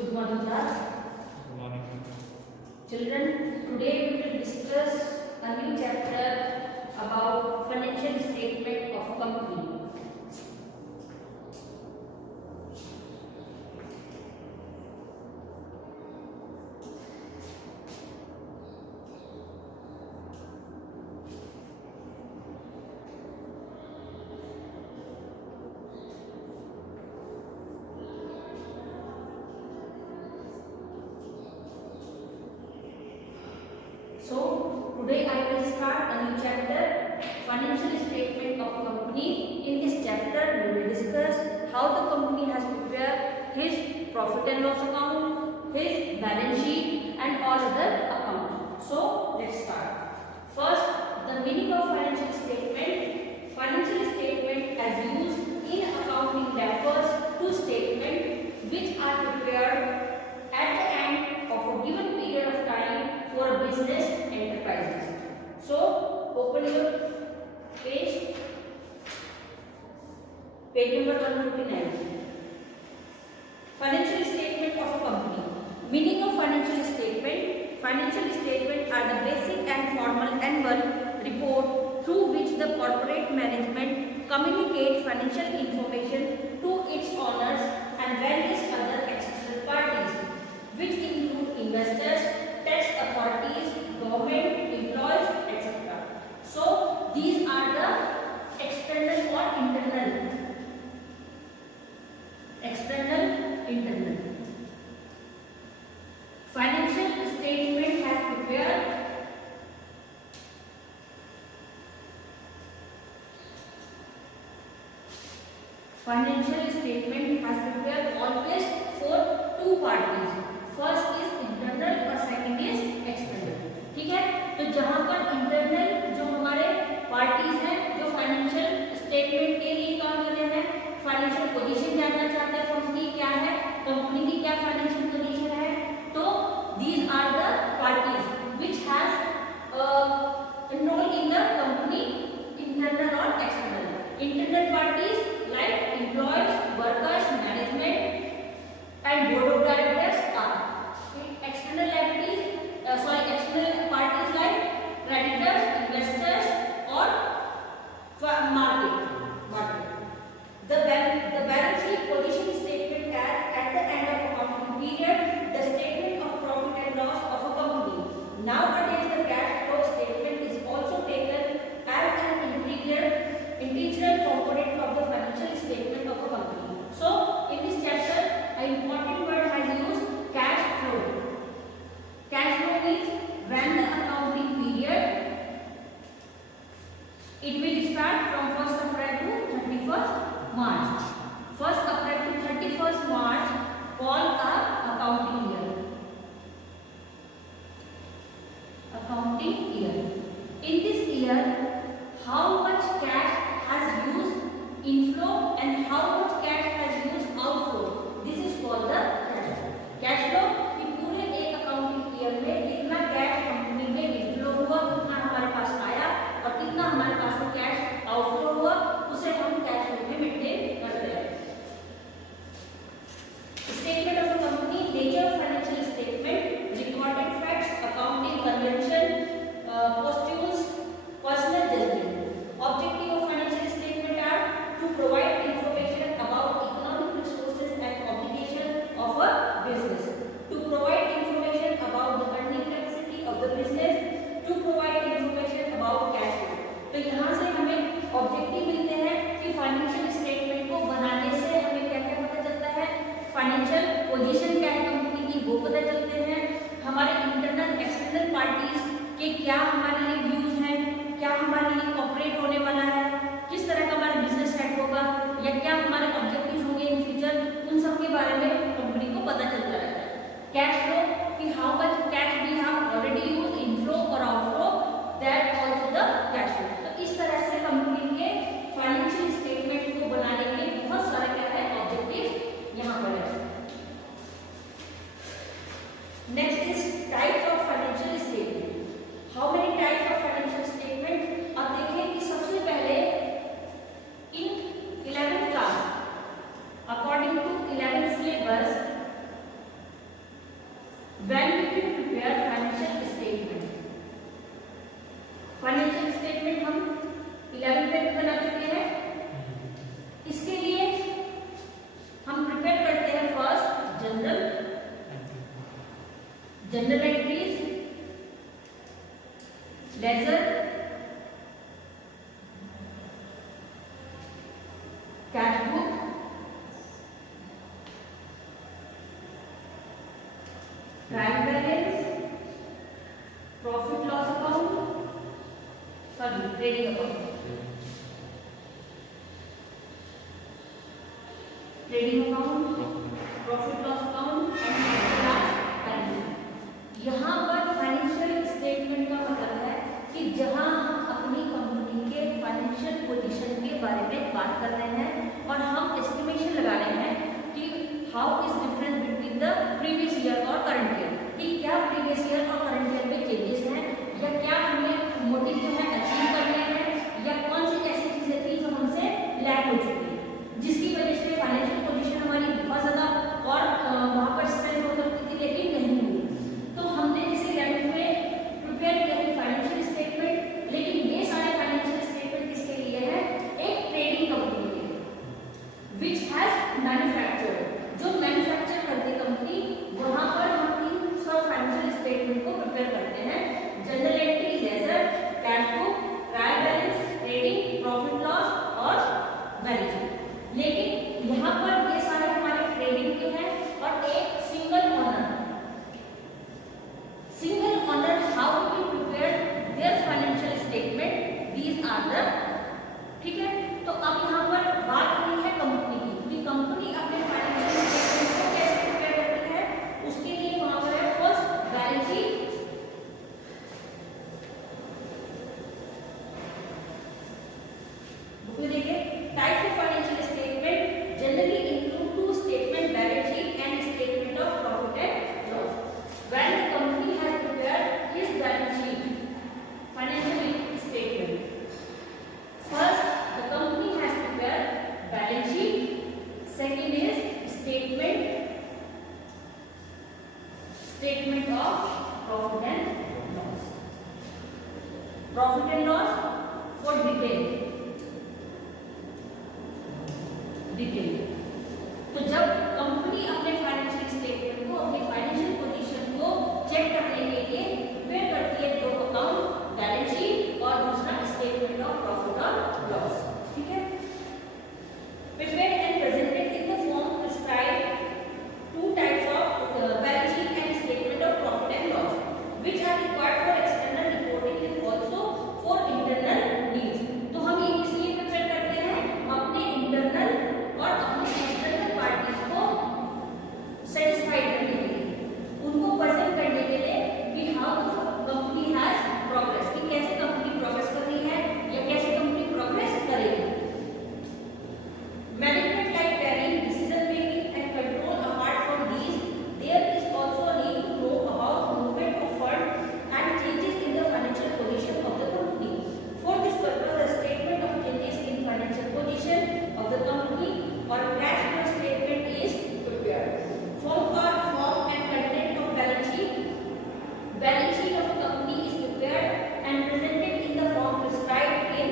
Good morning, class. Good morning. Children, today we will discuss a new chapter about financial statement of company. So, today I will start a new chapter, financial statement of company. In this chapter, we will discuss how the company has prepared his profit and loss account, his balance sheet, and all other accounts. So, let's start. First, the meaning of financial statement. Financial statement as used in accounting refers to statements which are prepared at the end of a given period of time for a business enterprises. So, open your page number 159. Financial statement of a company. Meaning of financial statement. Financial statements are the basic and formal annual report through which the corporate management communicates financial information to its owners and various other external parties, which include investors, tax authorities, government, employees, etc. So, these are the external or internal. Internal. Financial statement has prepared always for two parties. First is internal और second is external. ठीक है, तो जहां पर इंटरनल जो हमारे पार्टीज हैं जो फाइनेंशियल स्टेटमेंट के लिए काम कर रहे हैं, फाइनेंशियल पोजीशन जानना चाहते हैं फर्म की क्या है, कंपनी की क्या फाइनेंशियल पोजीशन है, तो these are the parties which has enrolled in the company, internal or external. Internal parties like employees, workers, management and board of directors are. External liabilities, external parties like creditors, investors or market. The balance sheet position statement at the end of accounting period, the statement of profit and loss of a company. Nowadays, the cash flow statement is also taken as an integral component of the financial statement of a company. So, in this chapter, an important word has used cash flow. Cash flow means when the accounting period, it will start from 1st April to 31st March. 1st April to 31st March called a accounting year. In this year, how much cash has used inflow and how much cash has used outflow. This is called the cash flow. Cash flow कि पूरे एक accounting year में कितना cash company में inflow हुआ, कितना हमारे पास आया और कितना हमारे पास में कैश आउटफ्लो हुआ, उसे हम कैश फ्लो में मेंटेन करते हैं. Statement of a company, nature of financial statement, recorded facts, accounting convention, postulates, personal judgment. Objective of financial statement are to provide information about economic resources and obligation of a business, to provide information about the earning capacity of the business, to provide information about cash flow. तो यहाँ से हमें ऑब्जेक्टिव मिलते हैं कि financial statement को बनाने से हमें क्या क्या पता चलता है, फाइनेंशियल पोजीशन क्या है कंपनी की वो पता चलते हैं, हमारे इंटरनल एक्सटर्नल पार्टीज के क्या हमारे लिए व्यूज हैं, क्या हमारे लिए कॉर्पोरेट होने वाला है, किस तरह का हमारा बिजनेस सेट होगा या क्या हमारे ऑब्जेक्टिव्स होंगे इन फ्यूचर, उन सब के बारे में कंपनी को पता चलता रहता है. कैश फ्लो कि how much cash we have already used, inflow और outflow, that also the cash flow. तो इस तरह से कंपनी के फाइनेंशियल स्टेटमेंट को बनाने के बहुत सारे क्या है ऑब्जेक्टिव्स यहाँ पर है. Next is types of financial statement. How many types of financial statement. अब देखें कि सबसे पहले in 11th class according to 11th syllabus trading account, trading account, profit loss account and last balance. यहाँ पर फाइनेंशियल स्टेटमेंट का मतलब है कि जहाँ हम अपनी कंपनी के फाइनेंशियल पोजीशन के बारे में बात कर रहे हैं और हम एस्टिमेशन लगा रहे हैं कि how is difference between the previous year और करंट ईयर, कि क्या प्रीवियस ईयर और करंट ईयर में चेंजेस हैं या क्या हमें मोटिव जो है अचीव करने हैं या कौन सी ऐसी चीजें थी जो हमसे लैक हो चुकी है जिसकी वजह से फाइनेंशियल पोजीशन हमारी बहुत ज्यादा और वहाँ पर स्ट्रेंथ हो सकती थी लेकिन नहीं हुई। तो हमने जिसे लैंड में प्रिपेयर किया कि फाइनेंशियल स्टेटमेंट, लेकिन ये सारे फाइनेंशियल स्टेटमेंट किसके लिए है? एक ट्रेडिंग कंपनी के लिए विच हैज मैन्युफैक्चर, जो मैन्युफैक्चर करती कंपनी, वहाँ पर हम इन सब फाइनेंशियल स्टेटमेंट को प्रिपेयर करते हैं। Journal entry, ledger, cash book, trial balance, trading, profit loss और बैलेंस शीट। लेकिन यहाँ पर ये सारे हमारे ट्रेडिंग के हैं और एक single owner how to prepare their financial statement, these are the, ठीक है। तो अब यहाँ पर बात हुई है कंपनी की, कंपनी अपने फाइनेंशियल स्टेटमेंट को कैसे प्रिपेयर करती है, उसके लिए वहाँ पर है फर्स्ट बैलेंस शीट, बुक में देखिए types of financial statement generally include two statement, balance sheet and statement of profit and loss. When the company has prepared his balance sheet financial statement, first the company has prepared balance sheet, second is statement of profit and loss, profit and loss for detail. तो जब कंपनी अपने financial statement को, अपनी financial position को चेक करने के लिए प्रिपेयर करती है दो अकाउंट, बैलेंस शीट और दूसरा स्टेटमेंट ऑफ प्रॉफिट और लॉस, ठीक है। Prepared and presented in the form prescribed, two types of balance sheet and statement of profit and loss which are required for external reporting and also for internal needs. तो हम ये इसलिए प्रिपेयर करते हैं अपने इंटरनल और अपने एक्सटर्नल पार्टीज को सेटिस्फाइड करने के लिए, उनको प्रेजेंट करने के लिए कि हाउ कंपनी हैज प्रोग्रेस, कि कैसे कंपनी प्रोग्रेस कर रही है या कैसे कंपनी प्रोग्रेस करेगी। Management like planning, decision making and control, apart from these there is also need to know about movement of fund and changes in the financial position of the company. For this purpose a statement of changes in financial position of the company or cash flow statement is prepared. Form and content of balance sheet. Balance sheet of a company is prepared and presented in the form prescribed in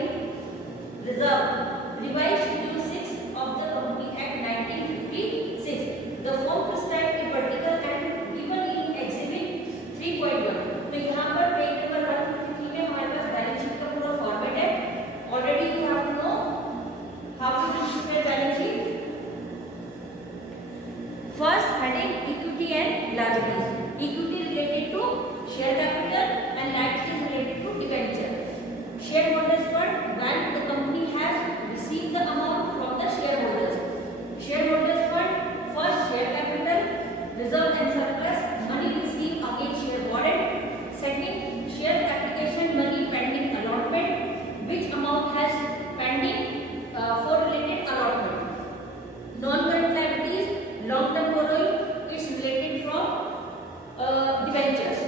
revised schedule 6 of the Company Act 1956. The form prescribed in particular and given in exhibit 3.1. तो यहाँ पर page number 153 में हमारे पास balance sheet का पूरा format है। Already you have to know how to prepare balance sheet. First heading equity and liabilities. Equity related to share capital and liabilities related to debenture. Shareholders fund, when the company has received the amount from the shareholders. Shareholders fund, first share capital, reserve and surplus, money received against share warrant. Second, share application money pending allotment, which amount has pending for related allotment. Non-current liabilities, long-term borrowing, it's related from debentures.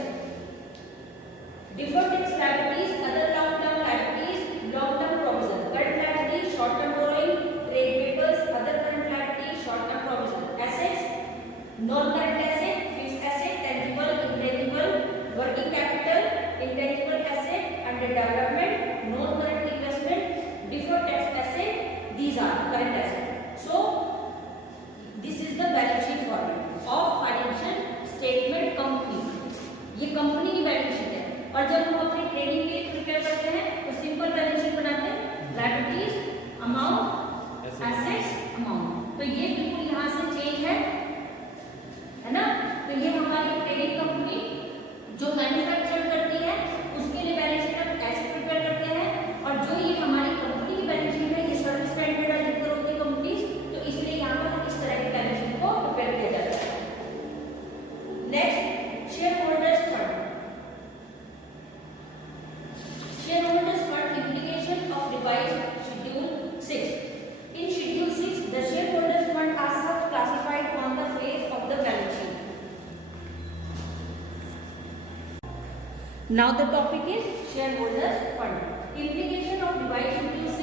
Now the topic is shareholders fund. Implication of revised schedule 6.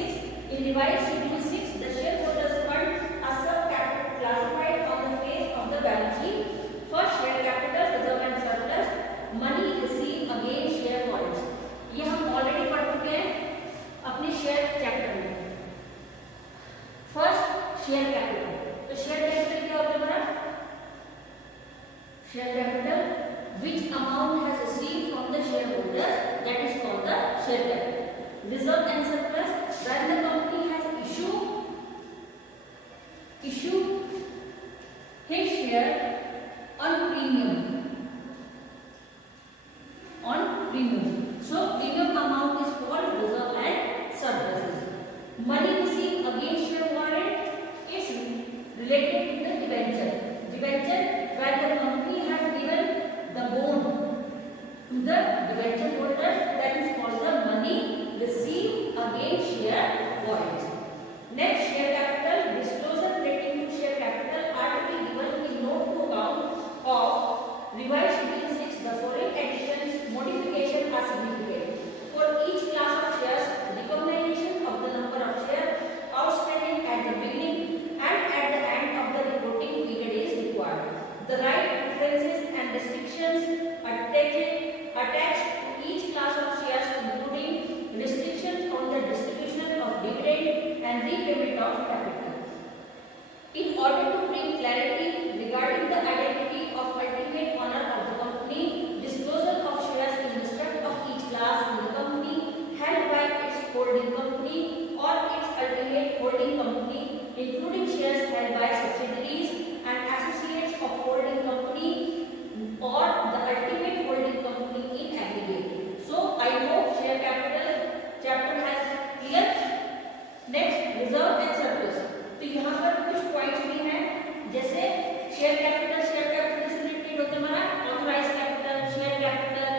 In revised schedule 6, the shareholders fund are sub-capital classified on the face of the balance sheet. First, share capital, reserve and surplus, money received against share warrants. ये हम ऑलरेडी पढ़ चुके हैं अपने share chapter में. First share capital. तो share capital क्या होता है हमारा? Share capital which amount has received from the shareholders, that is called the share capital. Reserve and surplus, when the company has issued his share on premium. So premium amount is called reserve and surplus. Money received against share warrant is related to the debenture. Debenture, when the company has given the bond to the debenture holders, that is called the money received against share warrants. Next, share capital. Disclosure relating to share capital are to be given in note to account of revised schedule 6. The following additions, modification are significant. For each class of shares, recognition of the number of shares outstanding at the beginning and at the end of the reporting period is required. The right preferences and restrictions attached to each class of shares, including restrictions on the distribution of dividend and repayment of capital. In order to bring clarity regarding the identity of ultimate owner of the company, disclosure of shares in respect of each class in the company held by its holding company or its ultimate holding company, including shares held by subsidiaries and associates of holding company or the ultimate holding company in aggregate. So I hope share capital chapter has clear. Next, reserve and surplus. तो यहाँ पर कुछ पॉइंट्स भी हैं, जैसे share capital से related होते हमारा authorise capital, share capital,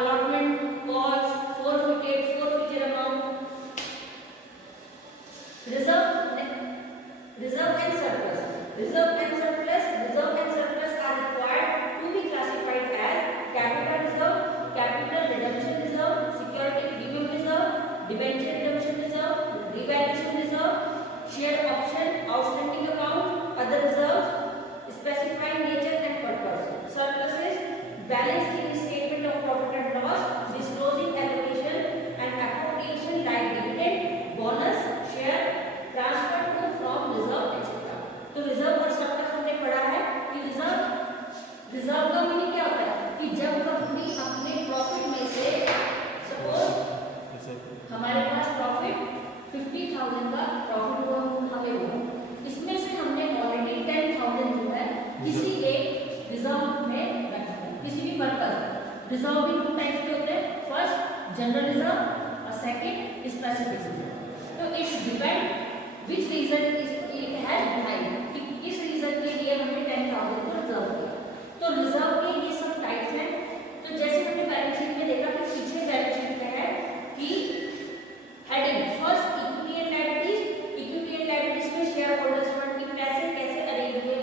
allotment calls, forfeited amount. Reserve and surplus. Reserve and surplus are required to be classified as capital reserve, capital redemption reserve, security premium reserve, debenture redemption reserve, revaluation reserve, share option, outstanding account, other reserves, specifying nature and purpose. Surpluses, balance in statement of profit and loss, disclosing allocation and appropriation like dividend, bonus, share, transfer to from reserve etc. तो रिजर्व और सरप्लस हमने पढ़ा है कि रिजर्व का मीनिंग क्या होता है कि जब कंपनी अपने प्रॉफिट में से, सपोज हमारे पास प्रॉफिट 50,000 का प्रॉफिट हमें हुआ, इसमें से हमने ऑलरेडी 10,000 जो है किसी एक रिजर्व में रखा है, किसी भी पर्पस. रिजर्व भी दो टाइप्स के होते हैं, फर्स्ट जनरल रिजर्व और सेकंड स्पेसिफिक रिजर्व. तो it's depend which reason it has behind कि किस रीजन के लिए हमने 10,000 को रिजर्व किया. तो रिजर्व के ये सब टाइप्स हैं. तो जैसे हमने बैलेंस शीट में देखा कि पीछे बैलेंस शीट में है कि heading first equity and liabilities में शेयर होल्डर्स फंड की पैसे कैसे अरेंज हुए,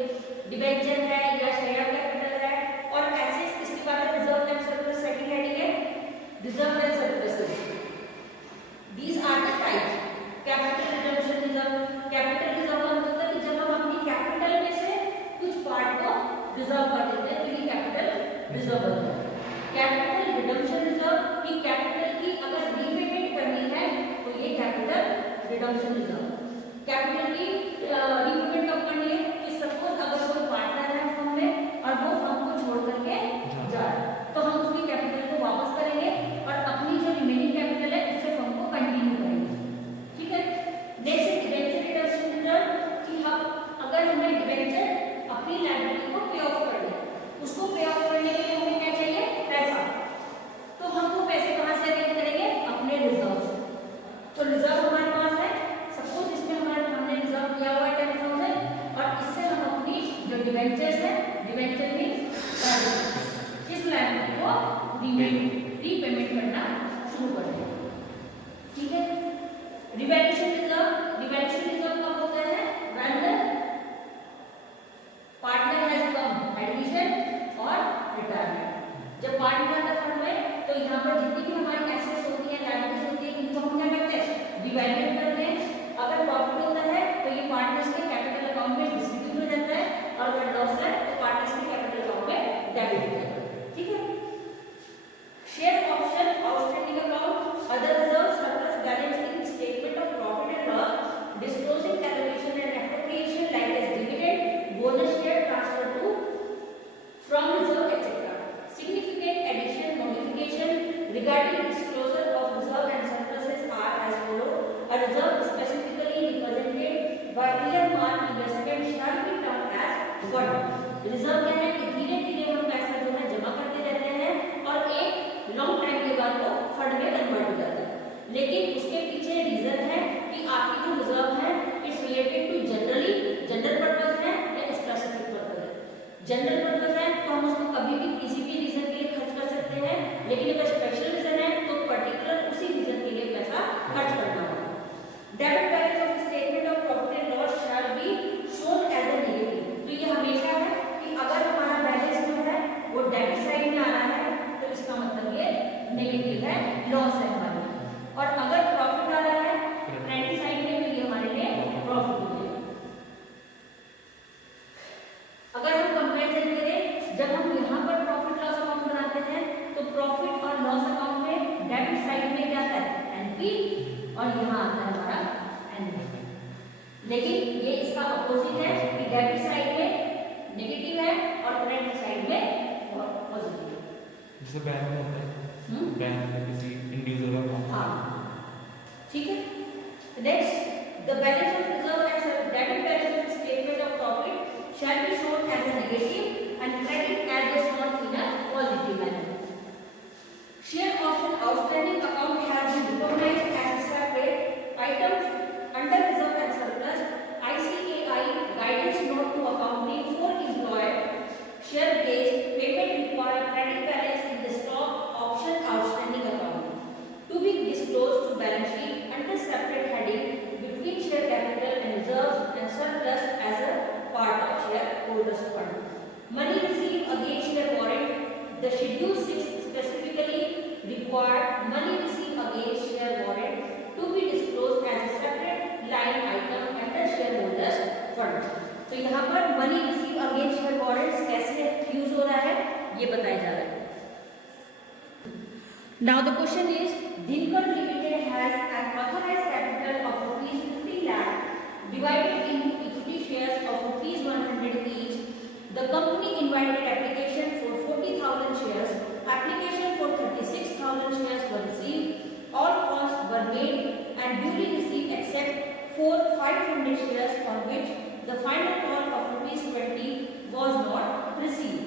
डिबेंचर है या शेयर कैपिटल है, और ऐसे इसके बाद reserve and surplus. Second heading है reserve and surplus. These are the types. Capital redemption reserve. Capital reserve का मतलब है कि जब हम अपनी कैपिटल में से कुछ पार्ट को रिजर्व कर देते हैं तो ये कैपिटल रिजर्व होता है. कैपिटल रिडम्पशन रिजर्व की कैपिटल की अगर रीपेमेंट करनी है तो ये कैपिटल रिडम्पशन रिजर्व. कैपिटल की रीपेमेंट कब करनी है कि सपोज अगर कोई पार्टनर है फर्म में और वो फर्म को छोड़ करके जा रहा है तो हम उसकी कैपिटल को वापस करेंगे और अपनी जो रिमेनिंग कैपिटल है उससे फर्म को कंटिन्यू करेंगे. ठीक है. नेक्स्ट डिबेंचर रिडम्पशन रिजर्व कि हम अगर हमें डिबेंचर अपनी लायबिलिटी को पे ऑफ कर दें, उसको पे ऑफ करने के लिए हमें क्या चाहिए, पैसा. तो हम वो पैसे कहाँ से अरेंज करेंगे, अपने रिजर्व से. तो रिजर्व हमारे पास है, सपोज इसमें हमने रिजर्व किया हुआ है 10,000 और इससे हम अपनी जो डिबेंचर्स है, डिबेंचर मींस इस लायबिलिटी को रीपेमेंट करना शुरू कर देंगे. ठीक है. रिवैल्यूएशन रिजर्व कब होता है, when the partner has come admission और रिटायरमेंट. जब पार्टनर का फंड में तो यहाँ पर अगर लॉस है तो पार्टीज के कैपिटल अकाउंट में डेबिट हो जाएगा, ठीक है। Share option outstanding account other reserve surplus balance in statement of profit and loss disclosing allocation and appropriation like as dividend, bonus share transfer to from reserve, etc. Significant addition, modification regarding disclosure of reserve and surpluses are as follows. A reserve specifically represented by earmark investment shall be termed as fund. Reserve क्या है कि धीरे धीरे हम पैसा जो है जमा करते रहते हैं और एक लॉन्ग टाइम के बाद वो फंड में कन्वर्ट हो जाता है, लेकिन उसके पीछे रीजन है कि आपकी जो रिजर्व है it's related to general purpose है या स्पेसिफिक पर्पस है। जनरल पर्पस है तो हम उसको कभी भी किसी भी रीजन के लिए खर्च कर सकते हैं, लेकिन अगर स्पेशल रीजन है तो पर्टिकुलर उसी रीजन के लिए पैसा खर्च करना होगा। Debit balance of statement of profit and loss shall be shown as a negative. तो ये हमेशा है कि अगर हमारा बैलेंस जो है वो डेबिट साइड में आ रहा है तो इसका मतलब ये नेगेटिव है, लॉस है हमारे, और अगर प्रॉफिट आ रहा है क्रेडिट साइड में तो ये हमारे लिए प्रॉफिट हो जाएगा। अगर हम कंपैरिजन करें, जब हम यहाँ पर प्रॉफिट लॉस अकाउंट बनाते हैं तो प्रॉफिट और लॉस अकाउंट में डेबिट साइड में क्या आता है एनपी और यहाँ आता है हमारा एनपी, लेकिन ये इसका अपोजिट है कि डेबिट साइड में नेगेटिव है और क्रेडिट साइड में पॉजिटिव है। जैसे बैंक में होता है, बैंक में किसी इंडिविजुअल का, हाँ ठीक है। Next, the balance of reserve and debit balance of statement of profit shall be shown as a negative and credit as shown in a positive manner. Share option outstanding account has been recognised as a separate item under reserve and surplus ICAI guidance note to accounting for employed share based payment require credit balance in the stock option outstanding account to be disclosed to balance sheet under separate heading between share capital and reserves and surplus as a part of shareholders fund. Money received against share warrant. The schedule 6 specifically required money received against share warrant to be disclosed as a separate line item under shareholders fund. तो यहाँ पर money received against share warrants कैसे यूज हो रहा है ये बताया जा रहा है। Now the question is, Dinkar Limited has an authorized capital of rupees 50 lakh divided into equity shares of rupees 100 each. The company invited application for 40,000 shares. Application for 36,000 shares were received. All costs were made and duly received except for 500 shares on which the final call of rupees 20 was not received.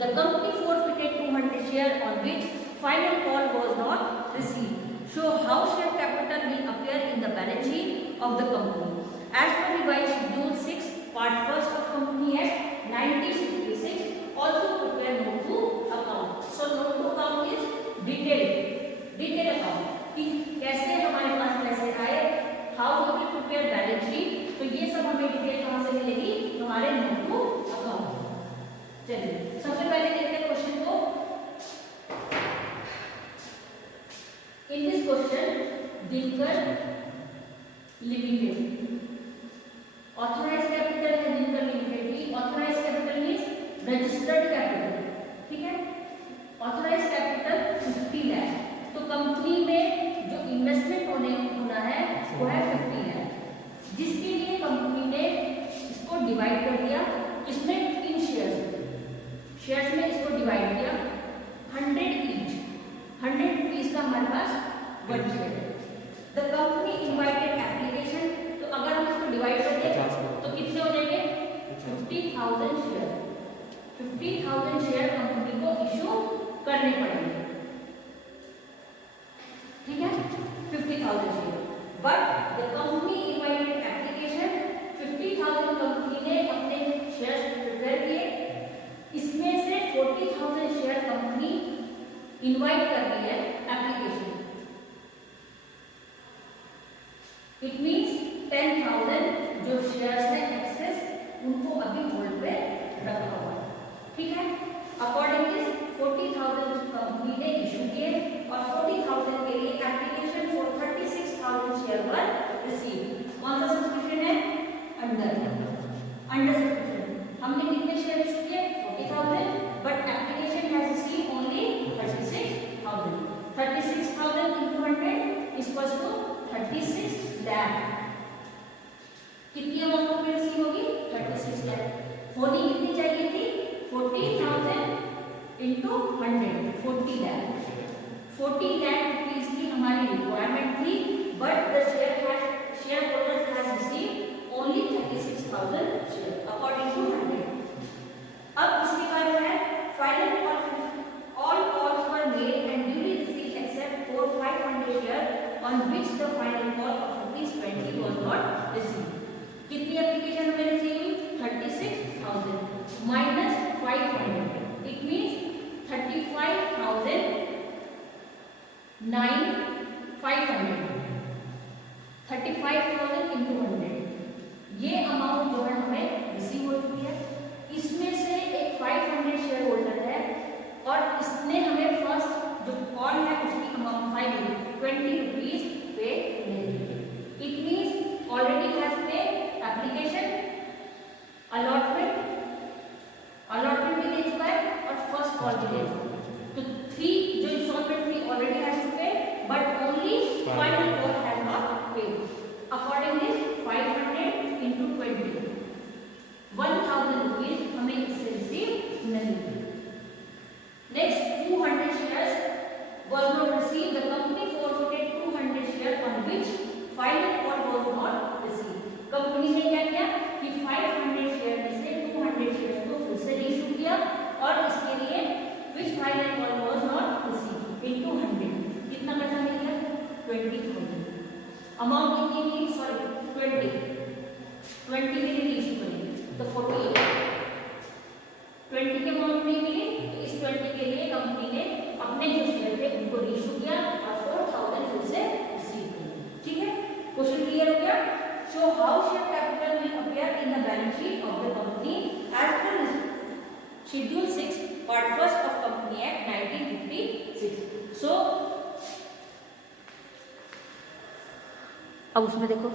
The company forfeited 200 shares on which final call was not received. Show how share capital will appear in the balance sheet of the company. As per revised schedule 6, part 1st of company act 1956, also prepare note to account. So note to account is detailed account. कि कैसे हमारे पास पैसे आए, how we will prepare balance sheet. तो ये सब हमें डिटेल कहाँ से मिलेगी, हमारे note to account. चलिए सबसे पहले देखते हैं क्वेश्चन को। In this question, Dinkar Limited, authorized capital है Dinkar Limited की। authorized capital means registered capital, ठीक है। authorized capital 50 लाख, तो कंपनी में जो इन्वेस्टमेंट होना है वो है 50 लाख, जिसके लिए कंपनी ने इसको डिवाइड कर दिया, इसमें इन शेयर्स में इसको डिवाइड किया 100 ईच, 100 रुपीज का हमारे पास 1 शेयर है। द कंपनी इनवाइटेड एप्लीकेशन, तो अगर हम इसको डिवाइड कर दें तो कितने हो जाएंगे 50,000 शेयर। 50,000 शेयर कंपनी को इशू करने पड़ेंगे, ठीक है, 50,000 share. But the company invited application, 50,000 कंपनी ने अपने शेयर्स प्रिपेयर किए, इसमें से 40,000 शेयर कंपनी इनवाइट कर रही है एप्लीकेशन। इट मींस 10,000 जो शेयर्स है एक्सेस, उनको अभी होल्ड पे रखा हुआ है, ठीक है। अकॉर्डिंग दिस 40,000 कंपनी होनी कितनी चाहिए थी? 40,000 इंटू 100, 40 लाख। 40 लाख रुपीज की हमारी रिक्वायरमेंट थी, but the shareholders has received only 36,000 share according to 100। अब इसके बाद है final all calls were made and duly received except for 500 share on which the final call of rupees 20 was not received। कितनी एप्लीकेशन में रिसीव हुई? 36,000 माइनस 500, it means 35,000 35,000 into 100 ये अमाउंट जो है हमें रिसीव हो चुकी है। इसमें से एक 500 शेयर होल्डर है और इसने हमें फर्स्ट जो कॉल है उसकी अमाउंट 20 रुपीज पे ले ली। इट मींस ऑलरेडी हैज पे एप्लीकेशन, अलॉटमेंट भी दे चुका है और फर्स्ट कॉल भी दे चुका है। तो 3 जो इंस्टॉलमेंट थी ऑलरेडी हैज टू पे, but only final call has not paid. According this 500 into 20 1000 रुपीज हमें इससे रिसीव नहीं हुई। Next, 200 shares was not received. The company forfeited 200 shares on which final call was not received. Company ने क्या किया कि 500 शेयर में से 200 शेयर्स को फिर से इशू किया और इसके लिए which final call was not received into 100 कितना पैसा मिल गया? 20,000। अमाउंट कितनी थी? सॉरी 20 में इशू करेंगे तो 48, 20 के अमाउंट नहीं मिली तो इस 20 के लिए कंपनी ने अपने जो शेयर थे उनको रीइशू किया और 4,000 फिर से रिसीव किया। ठीक है, क्वेश्चन क्लियर हो गया? Show how share capital will appear in the balance sheet of the company as per schedule 6 part 1 of company act 1956। So अब उसमें देखो